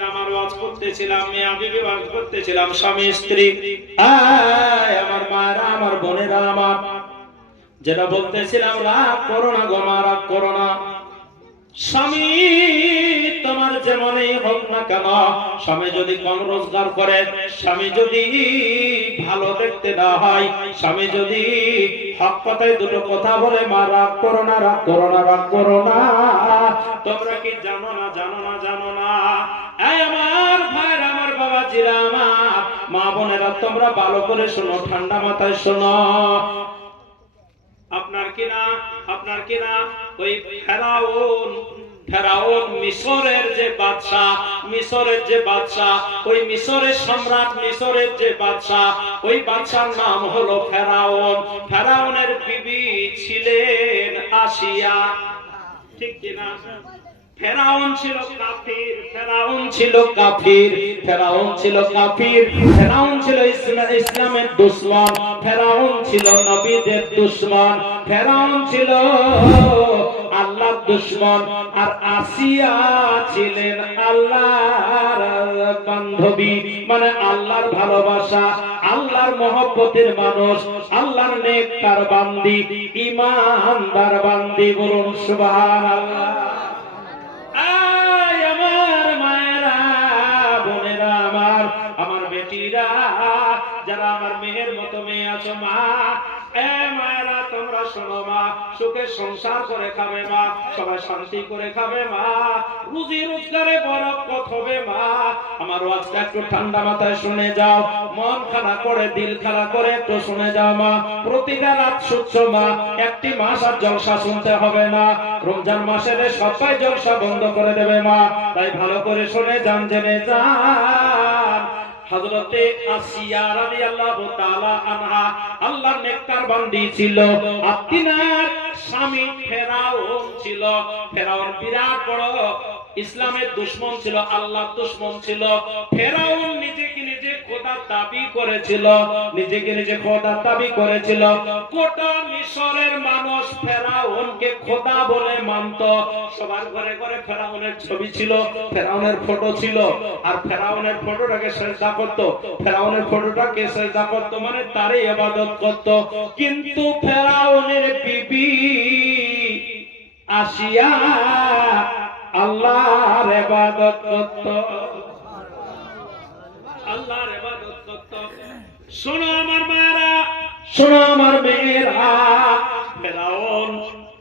বাবাজিরা আমার ওয়াজ করতেছিলাম, মিয়া বিবি ওয়াজ করতেছিলাম, স্বামী স্ত্রী। আমার মায়েরা, আমার বোনেরা, আমার যেটা বলতেছিলাম, রাগ করো না গো মা, রাগ করো না। স্বামী তোমার যেমনই হোক না কেন, স্বামী যদি কম রোজগার করে, স্বামী যদি ভালো দেখতে না হয়, স্বামী যদি হক কথায় দুটো কথা বলে, মা রাগ করো না, রাগ করো না, রাগ করো না। তোমরা কি জানো না, জানো না, জানো না? এই আমার ভাইরা, আমার বাবাজিরা, আমার মা বোনেরা, তোমরা ভালো করে শোনো, ঠান্ডা মাথায় শোনো। আপনার কিনা ওই ফেরাউন মিশরের যে বাদশা, ওই মিশরের সম্রাট, মিশরের যে বাদশা, ওই বাদশার নাম হলো ফেরাউন। ফেরাউনের বিবি ছিলেন আসিয়া, ঠিক কিনা? ফেরাউন ছিল কাফির, ফেরাউন ছিল ইসলামের দুশমন, ফেরাউন ছিল নবীদের দুশমন, ফেরাউন ছিল আল্লাহর দুশমন। আর আসিয়া ছিলেন আল্লাহর বান্ধবী, মানে আল্লাহর ভালোবাসা, আল্লাহর মহব্বতের মানুষ, আল্লাহর নেককার বান্দি, ঈমানদার বান্দি। বলুন সুবহানাল্লাহ। যারা আমার মেয়ের মতো মেয়ে আছো মা, মায়েরা তোমরা শোনো মা, সুখে সংসার করে খাবে মা, সবাই শান্তি করে খাবে মা, রুজি রোজগারে বরকত হবে মা। আমার ওয়াজটা একটু ঠান্ডা মাথায় শুনে যাও, মন খারাপ করে, দিল খারাপ করে একটু শুনে যাও মা। প্রতিটা রাত শুচ্ছ মা, একটি মাস আর জলসা শুনতে হবে না। রমজান মাসে সবাই জলসা বন্ধ করে দেবে মা, তাই ভালো করে শুনে যান, জেনে যান। হযরতে আসিয়া রাদিয়াল্লাহু তাআলা আনহা আল্লাহর নেককার বান্দি ছিল। আতিনার স্বামী ফেরাউন ছিল। ফেরাউন বিরাট বড় ইসলামের দুশমন ছিল, আল্লাহর দুশমন ছিল। ফেরাউন নিজেকে নিজে খোদার দাবি করেছিল, গোটা মিশরের মানুষ ফেরাউনকে খোদা বলে মানত। সবার ঘরে ঘরে ফেরাউনের ছবি ছিল, ফেরাউনের ফটো ছিল, আর ফেরাউনের ফটোটাকে সিজদা করত, মানে তারই ইবাদত করত। কিন্তু ফেরাউনের বিবি আসিয়া আল্লাহর ইবাদত করত, আল্লাহর ইবাদত করত। শোনো আমার মায়েরা, শোনো আমার মেয়েরা, ফেরাউন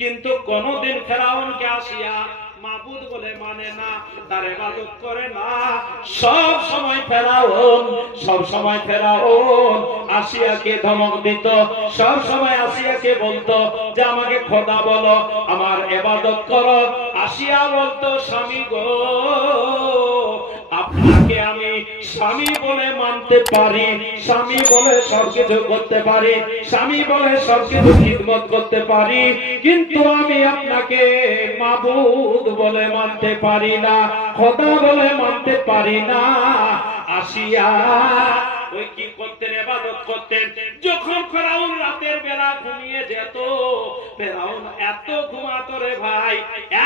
কিন্তু কোনদিন ফেরাউনকে আসিয়া মাবুদ বলে মানে না, তার ইবাদত করে না। সব সময় ফেরাউন আসিয়াকে ধমক দিত, সব সময় আসিয়াকে বলতো যে আমাকে খোদা বলো, আমার ইবাদত করো। আসিয়া বলতো, স্বামী গো, আপনাকে আমি স্বামী বলে মানতে পারি, স্বামী বলে সবকিছু করতে পারি, স্বামী বলে সবকিছু খিদমত করতে পারি, কিন্তু আমি আপনাকে মাবুদ বলে মানতে পারি না, খোদা বলে মানতে পারি না। আসিয়া ওই কি করতেন? ইবাদত করতেন। যখন ফেরাউন রাতের বেলা ঘুমিয়ে যেত, ফেরাউন এত ঘুমাতো রে ভাই,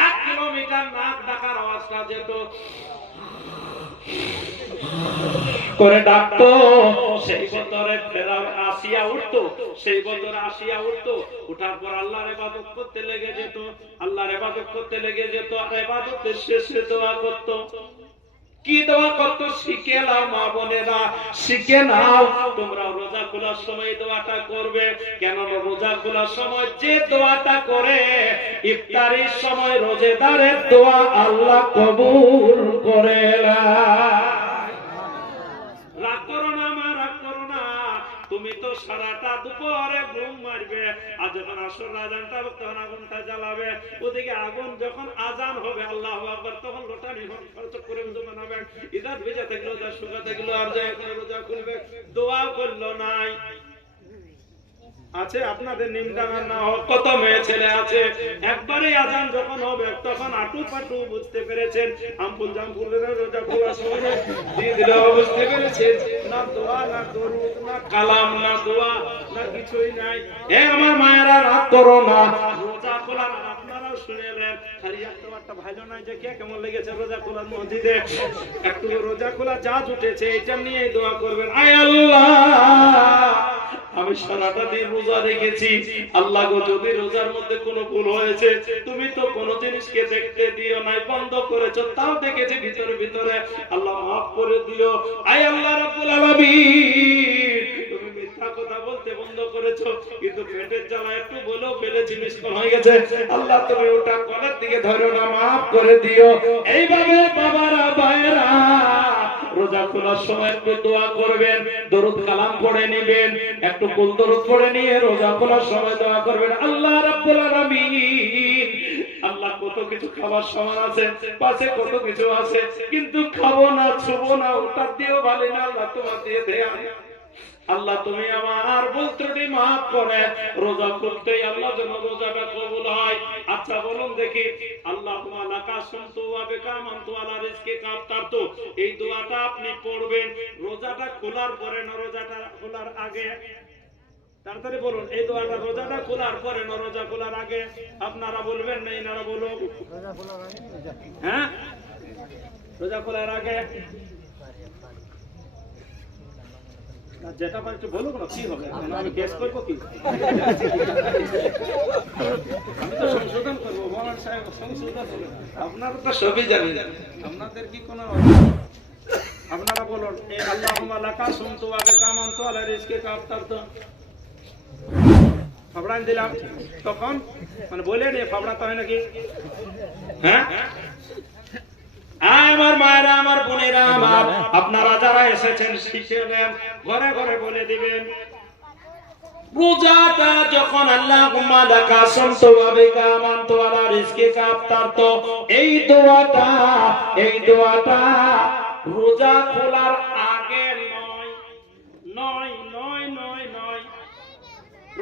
1 কিলোমিটার নাক ডাকার আওয়াজটা যেত করে ডাকতো, সেই বতরে ফেরাউন আসিয়া উঠতো, সেই বতরে আসিয়া উঠতো, উঠার পর আল্লাহর ইবাদত করতে লেগে যেত, আল্লাহর ইবাদত করতে লেগে যেত। আর ইবাদতের শেষে দোয়া করতো। কি দোয়া করতো? শিখে নাও মা বোনেরা, শিখে নাও। তোমরা রোজা খোলার সময় দোয়াটা করবে। কেন? রোজা খোলার সময় যে দোয়াটা করে, ইফতারির সময় রোজেদারের দোয়া আল্লাহ কবুল করে না। রাগ করো না মা, রাগ করো না। তুমি তো সারাটা দুপুরে ঘুম মারবে, আর যখন আসর আজানটা হবে তখন আগুনটা জ্বালাবে। ওদিকে আগুন যখন আজান হবে আল্লাহু আকবার, তখন লোটা নিখন খরচ করে বানাবে। ইজাত ভেজা থাকলো, যা শুকা থাকলো, আর যা এখন রোজা খুলবে, দোয়া করলো নাই। আছে আপনাদের নিমডাঙ্গার না হোক, কত মেয়ে ছেলে আছে, একবারে আজান যখন হবে তখন আটু পাটু বুঝতে পেরেছেন, আমপুল জামপুলের রোজা খোলা সময় দিয়ে দিলে বুঝতে পেরেছেন, না দোয়া, না দরুদ, না কালাম, না দোয়া, না কিছুই নাই। এ আমার মায়েরা, রাগ করো না। রোজা খোলা আপনারাও শুনেলেন, খালি একটা ভালো নয় যে কে কেমন লেগেছে রোজা খোলার মসজিদে, একটু রোজা খোলা যা জুটেছে এটা নিয়ে দোয়া করবেন। আয় আল্লাহ, আমি সারাটা দিন রোজা রেখেছি, আল্লাহ গো যদি রোজার মধ্যে কোনো ভুল হয়েছে, তুমি তো কোনো জিনিসকে দেখতে দিও নাই, বন্ধ করেছো, তাও দেখেছি ভিতরে ভিতরে, আল্লাহ মাফ করে দিও। আয় আল্লাহ রাব্বুল আলামিন, তুমি মিথ্যা কথা বলতে বন্ধ করেছো, কিন্তু পেটের জ্বালা একটু বলেও ফেলেছি, মিসকল হয়ে গেছে, আল্লাহ তুমি ওটা কলের দিকে ধরো না, মাফ করে দিও। এইভাবে বাবারা ভাইয়েরা রোজা খোলার সময় একটু দোয়া করবেন, দরুদ কালাম পড়ে নেবেন, একটু কুল দরুদ পড়ে নিয়ে রোজা খোলার সময় দোয়া করবেন। আল্লাহ রাব্বুল আলামিন, আল্লাহ কত কিছু খাবার সময় আছে, পাশে কত কিছু আছে, কিন্তু খাবো না, ছুবো না, ওটা দিয়েও ভালো না, আল্লাহ তোমার দিয়ে দেয়া। আল্লাহ তুমি আমার ভুল ত্রুটি মাফ করে, রোজা করতেই আল্লাহ যেন রোজাটা কবুল হয়। আচ্ছা বলুন দেখি, আল্লাহুম্মা লাকা শামতু ওয়া বিকা আমানতু আলা রিজকিকা আফতারতু, এই দোয়াটা আপনি পড়বেন রোজাটা খোলার পরে না রোজাটা খোলার আগে? তাড়াতাড়ি বলুন, এই দোয়াটা রোজাটা খোলার পরে না রোজা খোলার আগে? আপনারা বলবেন না, এনারা বলুন। রোজা খোলার আগে। হ্যাঁ, রোজা খোলার আগে। যেটা একটু বলুক না, কি হবে, আমি গেস করবো কি? আমি তো সংশোধন করবো, মৌলানা সাহেব সংশোধন করবেন, আপনারা তো সবই জানেন, আপনাদের কি কোনো? আপনারা বলুন, এই আল্লাহুম্মা লাকা শামতু ওয়া বিকা আমানতু আলা রিজকিকা আফতারতু, ফাবড়ান দিলাম তখন মানে বলে রে ফাবড়াতে হয় নাকি? হ্যাঁ, আমার মায়েরা, আমার বোনেরা, আমার আপনারা যারা এসেছেন শিখে নেন, ঘরে ঘরে বলে দিবেন। রোজাটা যখন আল্লাহুম্মা লাকা শামতু ওয়া বিকা আমানতু আলা রিজকিকা আফতারতু, এই দোয়াটা রোজা খোলার আগে নয়,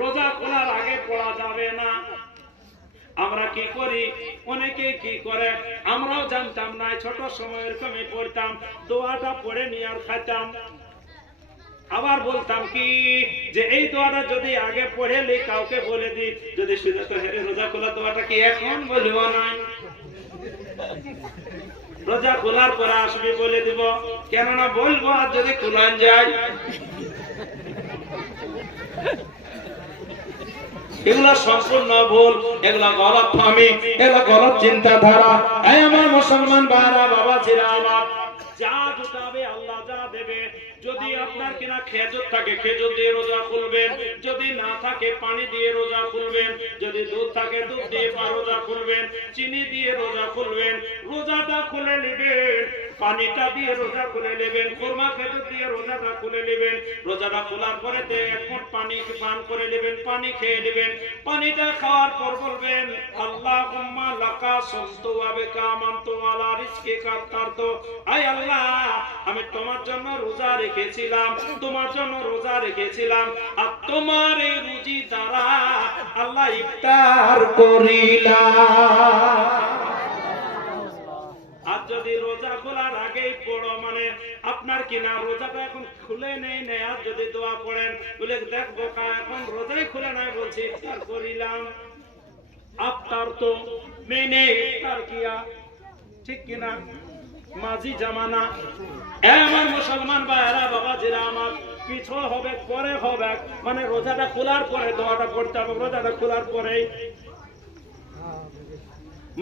রোজা খোলার আগে পড়া যাবে না। আমরা কি করি, অনেকেই কি করে, আমরাও জানতাম না, ছোট সময় এরকমই পড়তাম, দোয়াটা পড়ে নিয়ে আর খাইতাম। আবার বলতাম কি যে এই দোয়াটা যদি আগে পড়ে লি, কাউকে বলে দি, যদি শুধু তো হেরে রোজা খোলা দোয়াটা কি এখন বলবো না, রোজা খোলার পরে আসবি বলে দিব, কেননা বলবো আর যদি খোলান যায়। এগুলা সম্পূর্ণ ভুল, এগুলা গলত ফামি, এগুলা গলত চিন্তাধারা। এই আমার মুসলমান ভাইরা, বাবাজিরা আমার, যা জুটাবে আল্লাহ যা দেবে। যদি আপনার কিনা খেজুর থাকে খেজুর দিয়ে রোজা খুলবেন, যদি না থাকে পানি দিয়ে রোজা খুলবেন, যদি দুধ থাকে দুধ দিয়ে রোজা খুলবেন, চিনি দিয়ে রোজা খুলবেন, রোজাটা খুলে নেবেন, পানিটা দিয়ে রোজা খুলে নেবেন, খুরমা খেজুর দিয়ে রোজাটা খুলে নেবেন। রোজাটা খোলার পরে এক মুঠ পানি পান করে নেবেন, পানি খেয়ে নেবেন, পানিটা খাওয়ার পর বলবেন আল্লাহুম্মা লাকা শামতু ওয়া বিকা আমানতু আলা রিজকিকা আফতারতু, আয় আল্লাহ আমি তোমার জন্য রোজা রেখেছিলাম, তোমার জন্য রোজা রেখেছিলাম, আর তোমার এই রুজি দ্বারা আল্লাহ ইফতার করিলাম। আর যদি রোজা খোলার আগেই পড়ো, মানে আপনার কিনা রোজাটা এখন খুলে নেই, আর যদি দোয়া পড়েন বলে দেখবো এখন রোজাই খুলে নাই, বলছি ইফতার করিলাম, আফতার তো মেনে ইফতার কিয়া, ঠিক কিনা? মাঝি জামানা। আমার মুসলমান ভাইরা, বাবাজিরা আমার, পিছল হবে পরে হবে, মানে রোজাটা খোলার পরে দোয়াটা করতে হবে, রোজাটা খোলার পরেই।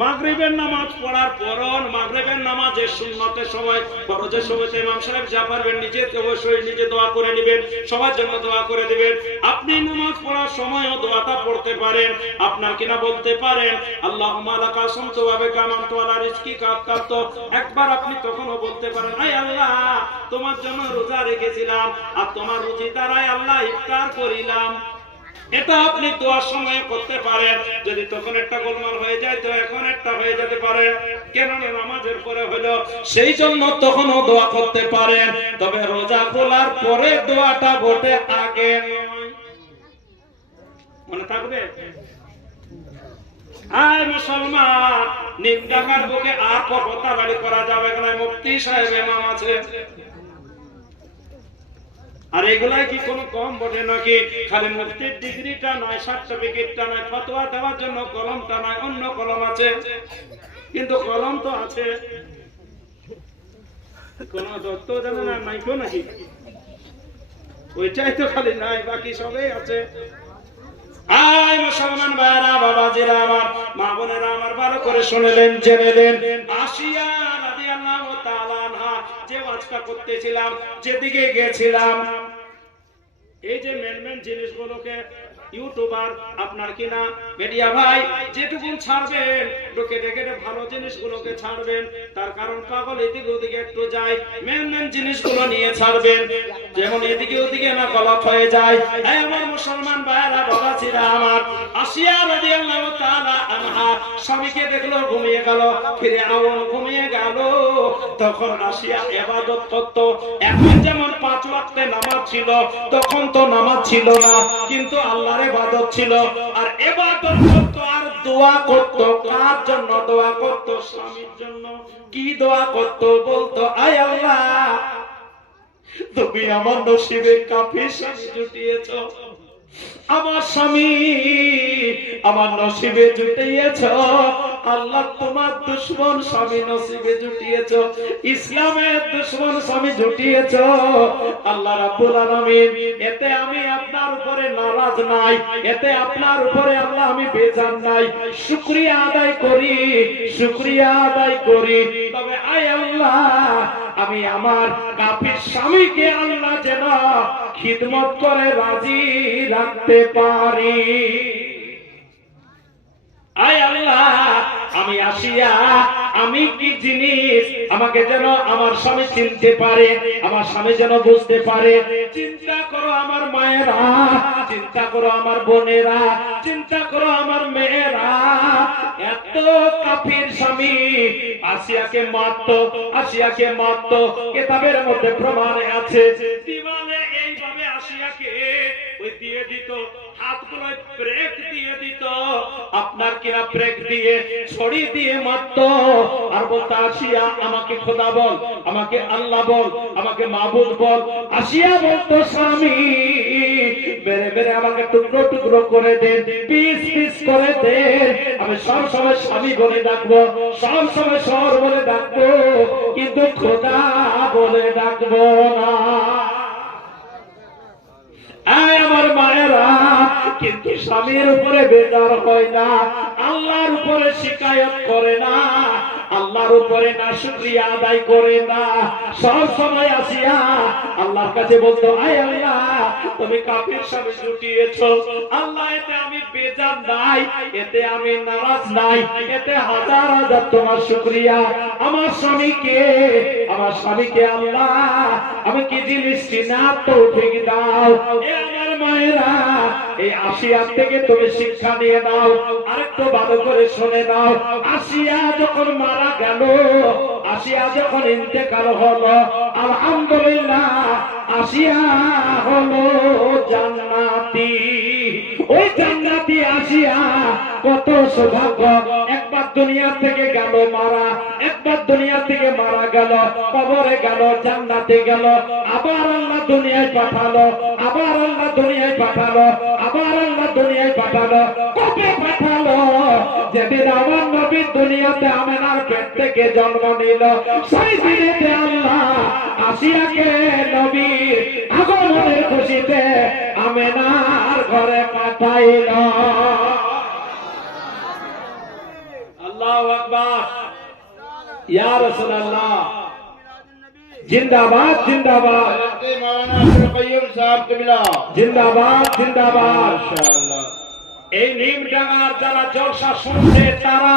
মাগরিবের নামাজ পড়ার পর, মাগরিবের নামাজের সুন্নতের সময়, ফরজের সময় ইমাম সাহেব যা পারবেন নিজে অবশ্যই নিজে দোয়া করে নেবেন, সবার জন্য দোয়া করে দিবেন। আপনি নামাজ পড়ার সময়ও দোয়াটা পড়তে পারেন, আপনার কিনা বলতে পারেন আল্লাহুম্মা লাকা শামতু ওয়া বিকা আমানতু আলা রিজকিকা আফতারতু, একবার আপনি তখনও বলতে পারেন আয় আল্লাহ তোমার জন্য রোজা রেখেছিলাম, আর তোমার রুজি দ্বারাই আল্লাহ ইফতার করিলাম। এটা আপনি দোয়ার সময় করতে পারেন। যদি তখন একটা গোলমাল হয়ে যায় তো এখন একটা হয়ে যেতে পারে, কেন নামাজের পরে হলো, সেই জন্য তখনও দোয়া করতে পারেন। তবে রোজা খোলার পরে দোয়াটা বটে, আগে নয়, মনে থাকবে। আয় মুসলমান, নিমডাঙ্গার বুকে আর কথা বাড়ি করা যাবে না, মুফতি সাহেব ইমাম আছে। আর এগুলাই কি কোনো কম বটে নাকি? খালি মুফতির ডিগ্রিটা নয়, সার্টিফিকেটটা নয়, ফতোয়া দেওয়ার জন্য কলমটা নয়, অন্য কলম আছে, কিন্তু কলম তো আছে। কোন দত্ত জানে না মাইকো নাকি? ওইটাই তো খালি নাই, বাকি সবই আছে। আয় মুসলমান ভাইরা, বাবাজিরা আমার, মা বোনেরা আমার, ভালো করে শুনলেন, জেনেলেন। আসিয়া রাদিয়াল্লাহু তাআলা আনহা যে ওয়াজটা করতেছিলাম, যেদিকে গেছিলাম, এই যে মেন জিনিসগুলোকে ইউটিউবার আপনার কিনা মিডিয়া ভাই যেটুকুন ছাড়বেন, লোকে দেখে ভালো জিনিসগুলোকে ছাড়বেন। তার কারণ পাগল এদিকে ওদিকে একটু যায়, মেন জিনিসগুলো নিয়ে ছাড়বেন, যেমন এদিকে ওদিকে না গলত হয়ে যায়। এই আমার মুসলমান ভাইরা, বাবাজিরা আমার, আসিয়া রাদিয়াল্লাহু তাআলা আনহা স্বামীকে দেখলো ঘুমিয়ে গেল, ফিরআউন ঘুমিয়ে গেল। তখন আসিয়া ইবাদত করত। এখন যেমন 5 ওয়াক্তে নামাজ ছিল, তখন তো নামাজ ছিল না, কিন্তু আল্লাহর ইবাদত ছিল। আর ইবাদত করত আর দোয়া করত। কার জন্য দোয়া করত? স্বামীর জন্য। কি দোয়া করত? বলতো, আয় আল্লাহ, তুমি আমার নসিবে কাফির স্বামী জুটিয়েছ, আমার স্বামী আমার নসিবে জুটিয়েছ। আল্লাহ, তোমার দুশমন স্বামী নসিবে জুটিয়েছ, ইসলামের দুশমন স্বামী জুটিয়েছ। আল্লাহ রাব্বুল আলামিন, এতে আমি আপনার উপরে নারাজ নাই, এতে আপনার উপরে আল্লাহ আমি বেজার নাই। শুকরিয়া আদায় করি, শুকরিয়া আদায় করি। তবে আয় আল্লাহ, আমি আমার কাফির স্বামীকে আল্লাহ যেন খিদমত করে রাজি রাখতে পারি। আয় আল্লাহ, আমি আসিয়া আমি কি জিনিস, আমাকে যেন আমার স্বামী চিনতে পারে, আমার স্বামী যেন বুঝতে পারে। চিন্তা করো আমার মায়েরা, চিন্তা করো আমার বোনেরা, চিন্তা করো আমার মেয়েরা। এত কাফির স্বামী আসিয়াকে মারত, আসিয়াকে মারত। কিতাবের মধ্যে প্রমাণ আছে, দিওয়ালে এইভাবে আসিয়াকে ওই দিয়ে দিত, হাতগুলো ব্রেক দিয়ে দিত, আপনার কিনা ব্রেক দিয়ে ছড়ি দিয়ে মারত। আর বলতো, আসিয়া আমাকে খোদা বল, আমাকে আল্লাহ বল, আমাকে মাবুদ বল। আসিয়া বলতো, স্বামী বেড়ে বেড়ে আমাকে টুকরো টুকরো করে দেন, পিস পিস করে দেন। আমি সব সময় স্বামী বলে ডাকবো, সব সময় শহর বলে ডাকবো, কিন্তু খোদা বলে ডাকবো না। আমার মায়েরা, কিন্তু স্বামীর উপরে বেজার হয় না, আল্লাহর উপরে শিকায়ত করে না, আল্লাহর উপরে না শুকরিয়া আদায় করে না। সব সময় আসিয়া আল্লাহর কাছে বলতো, আয় আল্লাহ, তুমি কাফির স্বামী জুটিয়েছ, আল্লাহ এতে আমি বেজার নাই, এতে আমি নারাজ নাই, এতে হাজার হাজার তোমার শুকরিয়া। আমার স্বামীকে, আমার স্বামীকে আল্লাহ আমি কি জিনিস চিনা তৌফিক দাও। আমার মায়েরা, এই আসিয়া থেকে তুমি শিক্ষা নিয়ে নাও। আরেকটু ভালো করে শুনে নাও। আসিয়া যখন মারা গেল, আসিয়া যখন ইন্তেকাল হলো, আলহামদুলিল্লাহ, আসিয়া হলো জান্নাতি। ওই জান্নাতি আসিয়া কত সৌভাগ্য। একবার দুনিয়া থেকে গেল মারা, একবার দুনিয়া থেকে মারা গেল, কবরে গেল, জান্নাতে গেল, আবার আল্লাহ দুনিয়ায় পাঠালো, আবার আল্লাহ দুনিয়ায় পাঠালো, আবার আল্লাহ দুনিয়ায় পাঠালো। কবে পাঠালো? যেদিন আমার নবী দুনিয়াতে আমেনার পেট থেকে জন্ম নিল, সেই দিনেতে আল্লাহ আসিয়াকে নবীর আগমনের খুশিতে আমেনার ঘরে পাঠাইল। আল্লাহু আকবার, ইয়া রাসূলুল্লাহ, জিন্দাবাদ জিন্দাবাদ, मौलाना अब्दुल कय्यूम साहब किबला জিন্দাবাদ জিন্দাবাদ। माशाअल्लाह। এই নিমডাঙ্গার যারা জলসা শুনছে তারা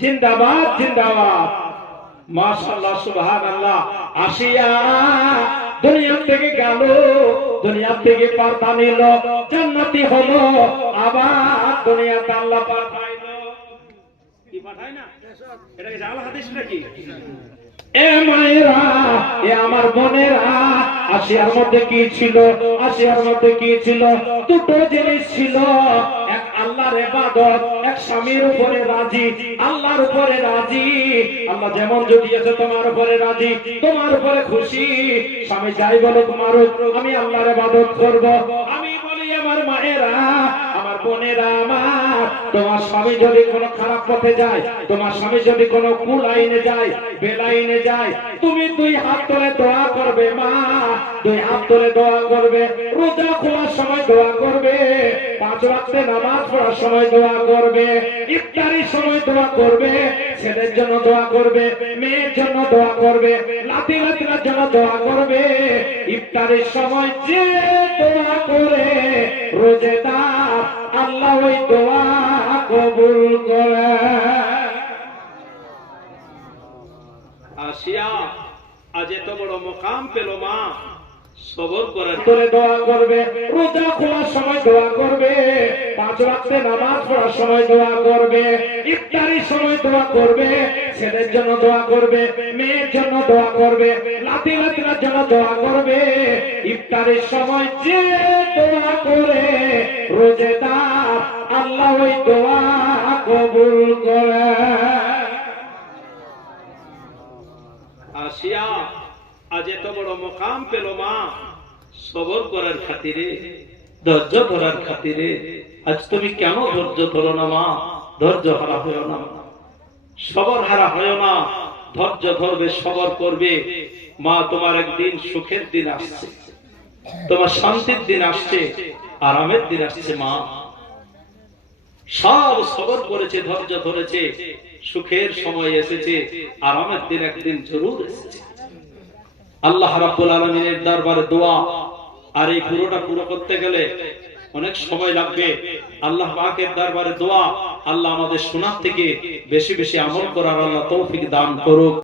জিন্দাবাদ জিন্দাবাদ। মাশাআল্লাহ, সুবহানাল্লাহ। আসিয়া দুনিয়া থেকে গেল, দুনিয়া থেকে পর্দা নিল, জান্নাতি হলো, আবার দুনিয়াতে আল্লাহ পাঠাইলো। কি পাঠায় না? এটা কি জাল হাদিস নাকি? এ মায়েরা, এ আমার বোনেরা, আসিয়ার মধ্যে কি ছিল? আসিয়ার মধ্যে কি ছিল? দুটো জিনিস ছিল, এক আল্লাহর ইবাদত, এক এক স্বামীর উপরে রাজি, আল্লাহর উপরে রাজি। আল্লাহ যেমন জুটিয়েছে তোমার উপরে রাজি, তোমার উপরে খুশি। স্বামী যাই বলো তোমার, আমি আল্লাহর ইবাদত করব। আমি বলি আমার মায়েরা, আমার বোনেরা, আমার তোমার স্বামী যদি কোনো খারাপ পথে যায়, তোমার স্বামী যদি কোনো কুল আইনে যায়, বেলাইনে যায়, তুমি দুই হাত তুলে দোয়া করবে মা, দুই হাত তুলে দোয়া করবে। রোজা খোলার সময় দোয়া করবে, 5 ওয়াক্তে নামাজ পড়ার সময় দোয়া করবে, ইফতারির সময় দোয়া করবে, ছেলের জন্য দোয়া করবে, মেয়ের জন্য দোয়া করবে, লাতি লাতির জন্য দোয়া করবে। ইফতারির সময় যে দোয়া করে রোজেদার, আল্লাহ ওই দোয়া কবুল করে। আসিয়া আজ এত বড় মুকাম পেল মা, সবর করে তোরে দোয়া করবে, রোজা খোলার সময় দোয়া করবে, 5 ওয়াক্তে নামাজ পড়ার সময় দোয়া করবে, ইফতারির সময় দোয়া করবে, ছেলের জন্য দোয়া করবে, মেয়ের জন্য দোয়া করবে, লাতি লাতির জন্য দোয়া করবে। ইফতারির সময় যে দোয়া করে রোজেদার, আল্লাহ ওই দোয়া কবুল করে। আসিয়া আজ এত বড় মুকাম পেল মা, সবর করার খাতিরে, ধৈর্য ধরার খাতিরে। আজ তুমি কেন ধৈর্য ধরো না মা? ধৈর্য হারা হয়েও না, সবর হারা হয়েও না, ধৈর্য ধরবে, সবর করবে মা। তোমার একদিন সুখের দিন আসছে, তোমার শান্তির দিন আসছে, আরামের দিন আসছে মা। সব সবর করেছে, ধৈর্য ধরেছে, সুখের সময় এসেছে, আরামের দিন একদিন জরুর এসেছে। আল্লাহ রাব্বুল আলামিনের দরবারে দোয়া, আর এই পুরোটা পুরো করতে গেলে অনেক সময় লাগবে। আল্লাহ পাকের দরবারে দোয়া, আল্লাহ আমাদের শোনার থেকে বেশি বেশি আমল করার আল্লাহ তৌফিক দান করুক।